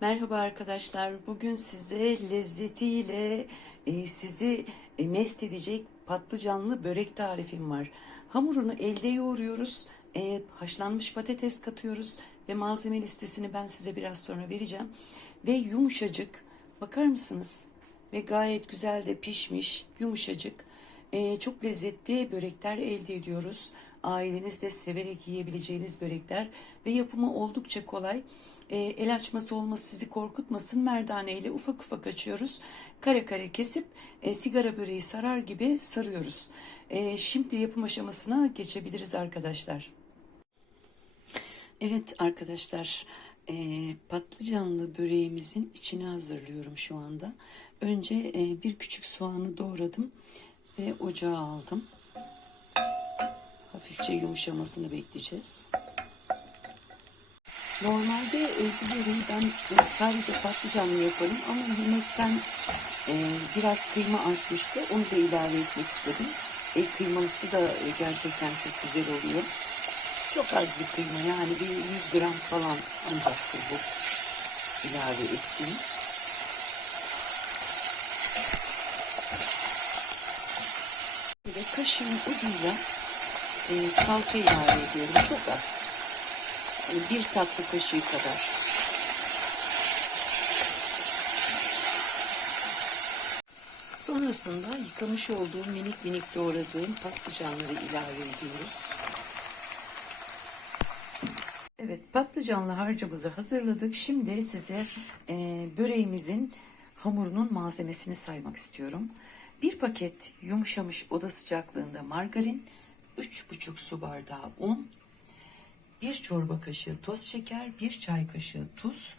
Merhaba arkadaşlar. Bugün size lezzetiyle e, sizi e, mest edecek patlıcanlı börek tarifim var. Hamurunu elde yoğuruyoruz. E, haşlanmış patates katıyoruz ve malzeme listesini ben size biraz sonra vereceğim. Ve yumuşacık. Bakar mısınız? Ve gayet güzel de pişmiş, yumuşacık. E, çok lezzetli börekler elde ediyoruz. Ailenizde severek yiyebileceğiniz börekler ve yapımı oldukça kolay. E, el açması olması sizi korkutmasın. Merdane ile ufak ufak açıyoruz. Kare kare kesip e, sigara böreği sarar gibi sarıyoruz. E, şimdi yapım aşamasına geçebiliriz arkadaşlar. Evet arkadaşlar e, patlıcanlı böreğimizin içini hazırlıyorum şu anda. Önce e, bir küçük soğanı doğradım ve ocağa aldım. Hafifçe yumuşamasını bekleyeceğiz. Normalde e, böreği ben e, sadece patlıcanlı yaparım ama yemekten e, biraz kıyma artmıştı. Onu da ilave etmek istedim. El kıymalısı da e, gerçekten çok güzel oluyor. Çok az bir kıyma yani bir 100 gram falan ancaktır bu ilave ettiğim. Ve kaşığın ucuyla e, salça ilave ediyorum. Çok az. Yani bir tatlı kaşığı kadar. Sonrasında yıkamış olduğum minik minik doğradığım patlıcanları ilave ediyoruz. Evet patlıcanlı harcımızı hazırladık. Şimdi size e, böreğimizin hamurunun malzemesini saymak istiyorum. Bir paket yumuşamış oda sıcaklığında margarin, 3,5 su bardağı un, 1 çorba kaşığı toz şeker, 1 çay kaşığı tuz,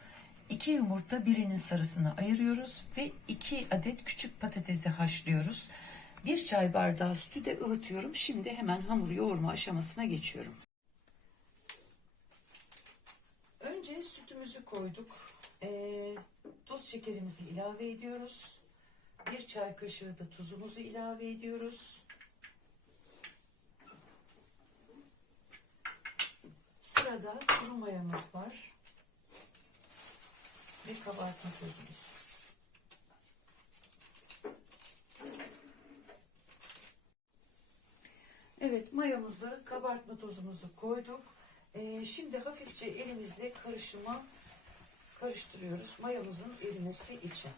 2 yumurta birinin sarısını ayırıyoruz ve 2 adet küçük patatesi haşlıyoruz. 1 çay bardağı sütü de ılıtıyorum. Şimdi hemen hamur yoğurma aşamasına geçiyorum. Önce sütümüzü koyduk. Ee, toz şekerimizi ilave ediyoruz. Bir çay kaşığı da tuzumuzu ilave ediyoruz. Sırada kuru mayamız var. Ve kabartma tozumuz. Evet mayamızı, kabartma tozumuzu koyduk. Ee, şimdi hafifçe elimizle karışıma karıştırıyoruz mayamızın erimesi için.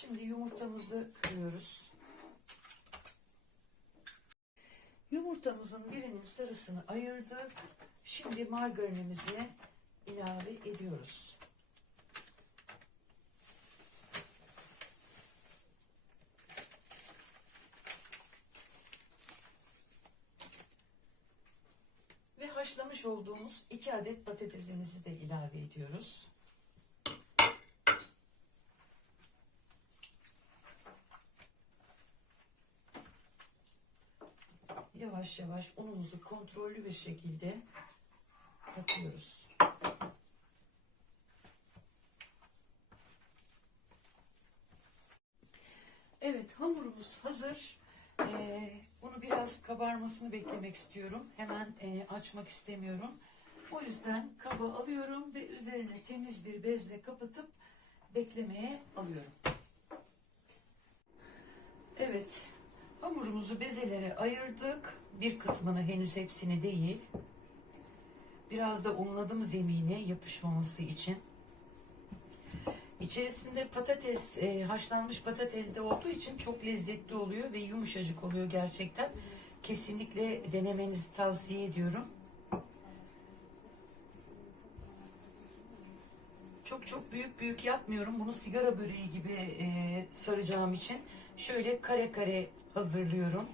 Şimdi yumurtamızı kırıyoruz. Yumurtamızın birinin sarısını ayırdık. Şimdi margarinimizi ilave ediyoruz. Ve haşlamış olduğumuz 2 adet patatesimizi de ilave ediyoruz. Yavaş yavaş unumuzu kontrollü bir şekilde katıyoruz. Evet hamurumuz hazır. Ee, bunu biraz kabarmasını beklemek istiyorum. Hemen e, açmak istemiyorum. O yüzden kaba alıyorum ve üzerine temiz bir bezle kapatıp beklemeye alıyorum. Evet hamurumuzu bezelere ayırdık. Bir kısmını henüz hepsini değil. Biraz da unladım zemine yapışmaması için. İçerisinde patates, e, haşlanmış patates de olduğu için çok lezzetli oluyor ve yumuşacık oluyor gerçekten. Kesinlikle denemenizi tavsiye ediyorum. Çok çok büyük büyük yapmıyorum. Bunu sigara böreği gibi e, saracağım için şöyle kare kare hazırlıyorum.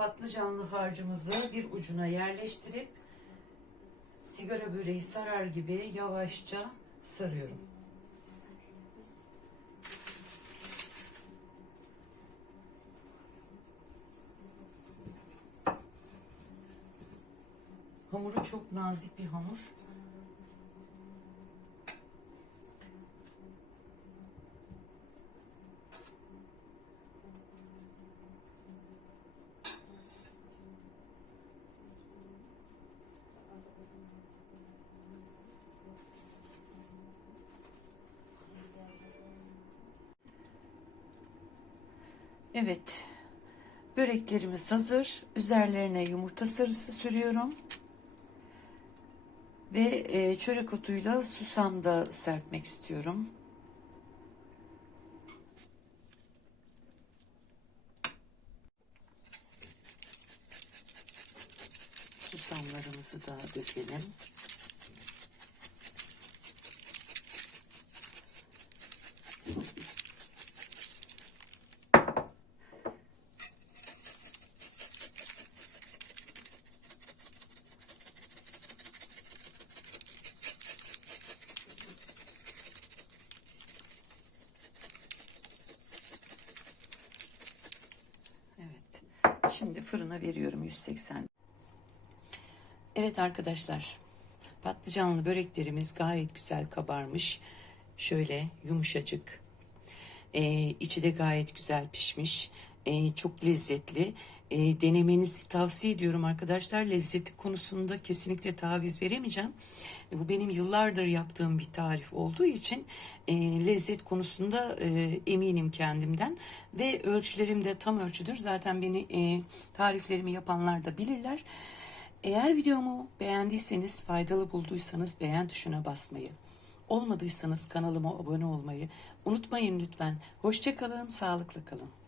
patlıcanlı harcımızı bir ucuna yerleştirip sigara böreği sarar gibi yavaşça sarıyorum. Hamuru çok nazik bir hamur. Evet. Böreklerimiz hazır. Üzerlerine yumurta sarısı sürüyorum. Ve e, çörek otuyla susam da serpmek istiyorum. Susamlarımızı da dökelim. Evet. Şimdi fırına veriyorum 180. Evet arkadaşlar. Patlıcanlı böreklerimiz gayet güzel kabarmış. Şöyle yumuşacık. Ee, içi de gayet güzel pişmiş. Ee, çok lezzetli. Ee, denemenizi tavsiye ediyorum arkadaşlar. Lezzeti konusunda kesinlikle taviz veremeyeceğim. E, Bu benim yıllardır yaptığım bir tarif olduğu için e, lezzet konusunda e, eminim kendimden ve ölçülerim de tam ölçüdür. Zaten beni e, tariflerimi yapanlar da bilirler. Eğer videomu beğendiyseniz, faydalı bulduysanız beğen tuşuna basmayı, olmadıysanız kanalıma abone olmayı unutmayın lütfen. Hoşçakalın, sağlıklı kalın.